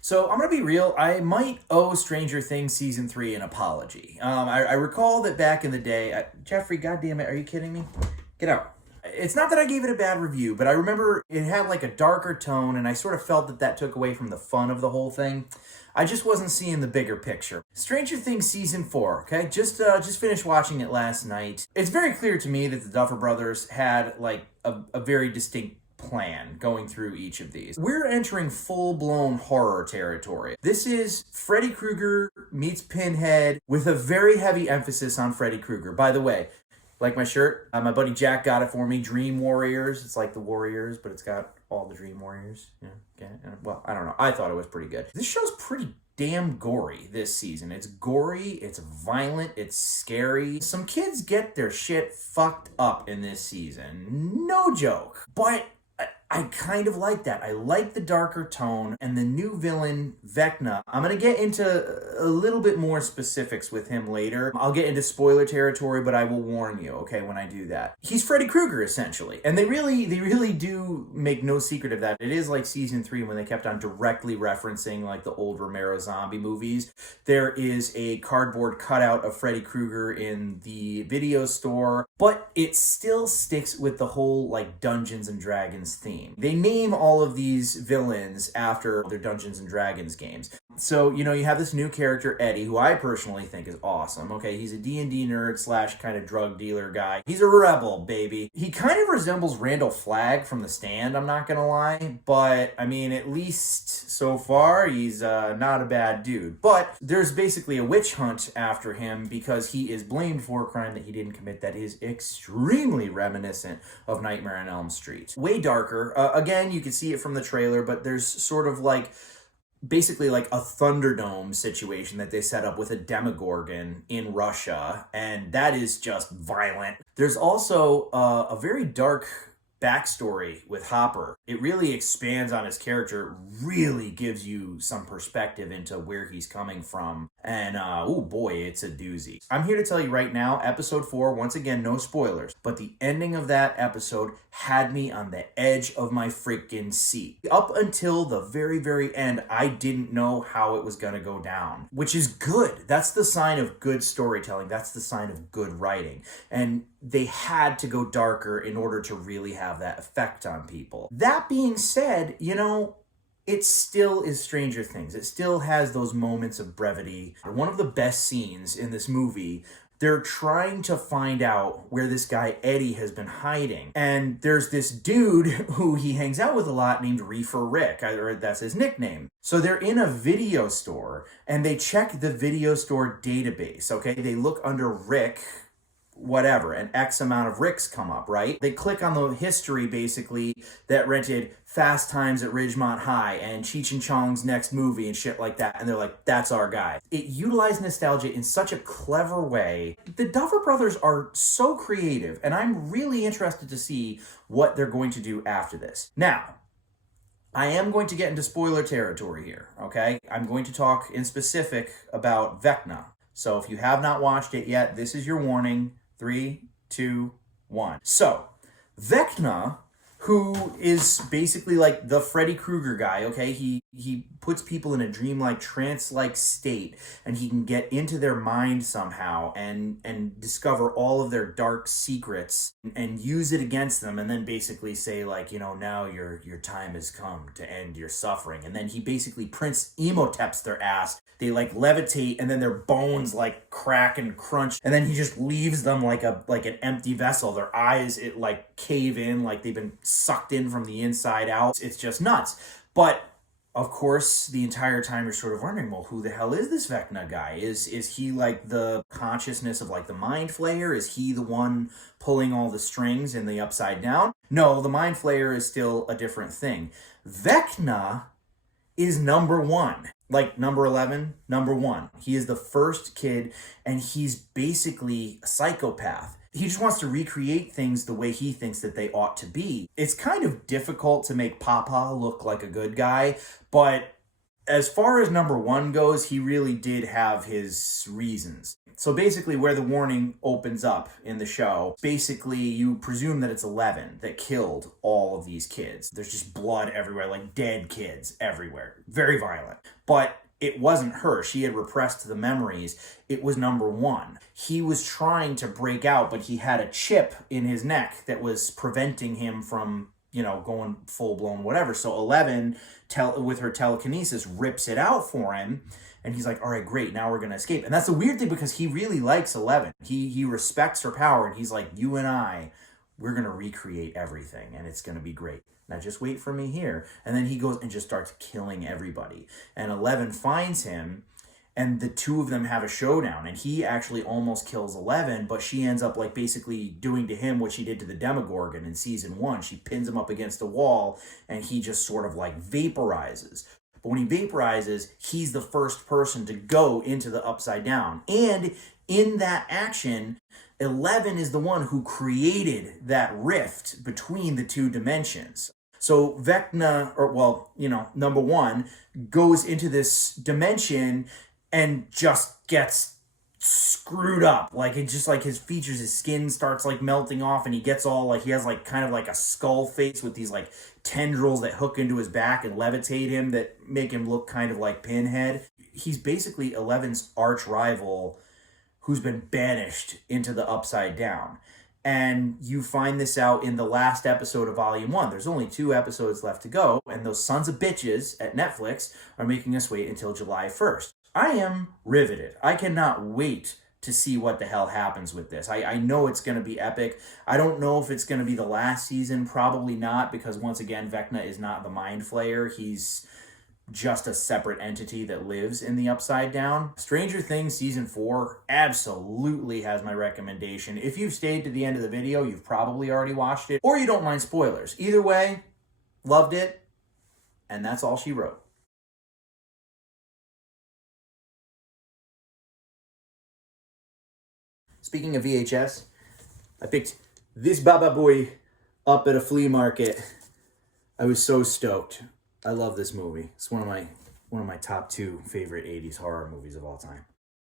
So I'm gonna be real. I might owe Stranger Things season 3 an apology. I recall that back in the day, Jeffrey, goddamn it, are you kidding me? Get out. It's not that I gave it a bad review, but I remember it had like a darker tone, and I sort of felt that took away from the fun of the whole thing. I just wasn't seeing the bigger picture. Stranger Things season 4. Okay, just finished watching it last night. It's very clear to me that the Duffer Brothers had like a very distinct plan going through each of these. We're entering full-blown horror territory. This is Freddy Krueger meets Pinhead with a very heavy emphasis on Freddy Krueger. By the way, like my shirt, my buddy Jack got it for me, Dream Warriors. It's like the Warriors, but it's got all the Dream Warriors. Yeah, okay. Well, I don't know. I thought it was pretty good. This show's pretty damn gory this season. It's gory, it's violent, it's scary. Some kids get their shit fucked up in this season. No joke. But I kind of like that. I like the darker tone and the new villain, Vecna. I'm going to get into a little bit more specifics with him later. I'll get into spoiler territory, but I will warn you, okay, when I do that. He's Freddy Krueger, essentially. And they really do make no secret of that. It is like season 3 when they kept on directly referencing like the old Romero zombie movies. There is a cardboard cutout of Freddy Krueger in the video store, but it still sticks with the whole like Dungeons and Dragons theme. They name all of these villains after their Dungeons and Dragons games. So, you have this new character, Eddie, who I personally think is awesome. Okay, he's a D&D nerd slash kind of drug dealer guy. He's a rebel, baby. He kind of resembles Randall Flagg from The Stand, I'm not gonna lie. But, I mean, at least so far, he's not a bad dude. But there's basically a witch hunt after him because he is blamed for a crime that he didn't commit that is extremely reminiscent of Nightmare on Elm Street. Way darker. Again, you can see it from the trailer, but there's sort of like basically like a Thunderdome situation that they set up with a Demogorgon in Russia, and that is just violent. There's also a very dark backstory with Hopper. It really expands on his character, really gives you some perspective into where he's coming from, and oh boy, it's a doozy. I'm here to tell you right now, episode 4, once again, no spoilers, but the ending of that episode had me on the edge of my freaking seat. Up until the very end, I didn't know how it was gonna go down, which is good. That's the sign of good storytelling. That's the sign of good writing. And they had to go darker in order to really have that effect on people. That being said, it still is Stranger Things. It still has those moments of brevity. One of the best scenes in this movie, they're trying to find out where this guy Eddie has been hiding. And there's this dude who he hangs out with a lot named Reefer Rick, or that's his nickname. So they're in a video store and they check the video store database, okay? They look under Rick, whatever, and X amount of Ricks come up, right? They click on the history, basically, that rented Fast Times at Ridgemont High and Cheech and Chong's next movie and shit like that, and they're like, that's our guy. It utilized nostalgia in such a clever way. The Duffer Brothers are so creative, and I'm really interested to see what they're going to do after this. Now, I am going to get into spoiler territory here, okay? I'm going to talk in specific about Vecna. So if you have not watched it yet, this is your warning. 3, 2, 1. So, Vecna, who is basically like the Freddy Krueger guy, okay? He puts people in a dreamlike, trance-like state, and he can get into their mind somehow and discover all of their dark secrets and use it against them, and then basically say like, now your time has come to end your suffering. And then he basically Prince Emoteps their ass. They like levitate, and then their bones like crack and crunch, and then he just leaves them like an empty vessel. Their eyes like cave in, like they've been sucked in from the inside out. It's just nuts. But of course, the entire time you're sort of wondering, well, who the hell is this Vecna guy? Is he like the consciousness of like the Mind Flayer? Is he the one pulling all the strings in the Upside Down? No, the Mind Flayer is still a different thing. Vecna is number 1. Like number 11, number 1. He is the first kid, and he's basically a psychopath. He just wants to recreate things the way he thinks that they ought to be. It's kind of difficult to make Papa look like a good guy, but As far as number one goes, he really did have his reasons. So basically, where the warning opens up in the show, basically you presume that it's 11 that killed all of these kids. There's just blood everywhere, like dead kids everywhere. Very violent. But it wasn't her. She had repressed the memories. It was number one. He was trying to break out, but he had a chip in his neck that was preventing him from, going full-blown whatever. So 11, with her telekinesis, rips it out for him. And he's like, all right, great, now we're going to escape. And that's the weird thing, because he really likes 11. He respects her power, and he's like, you and I, we're going to recreate everything, and it's going to be great. Now just wait for me here. And then he goes and just starts killing everybody. And 11 finds him, and the two of them have a showdown. And he actually almost kills 11, but she ends up like basically doing to him what she did to the Demogorgon in season 1. She pins him up against a wall, and he just sort of like vaporizes. But when he vaporizes, he's the first person to go into the Upside Down. And in that action, 11 is the one who created that rift between the two dimensions. So Vecna, number one, goes into this dimension and just gets screwed up. Like, it just like his features, his skin starts like melting off, and he gets all like, he has like kind of like a skull face with these like tendrils that hook into his back and levitate him that make him look kind of like Pinhead. He's basically 11's arch rival who's been banished into the Upside Down. And you find this out in the last episode of Volume 1. There's only 2 episodes left to go, and those sons of bitches at Netflix are making us wait until July 1st. I am riveted. I cannot wait to see what the hell happens with this. I know it's going to be epic. I don't know if it's going to be the last season. Probably not, because once again, Vecna is not the Mind Flayer. He's just a separate entity that lives in the Upside Down. Stranger Things Season 4 absolutely has my recommendation. If you've stayed to the end of the video, you've probably already watched it, or you don't mind spoilers. Either way, loved it, and that's all she wrote. Speaking of VHS, I picked this Baba Boy up at a flea market. I was so stoked. I love this movie. It's one of my top 2 favorite 80s horror movies of all time.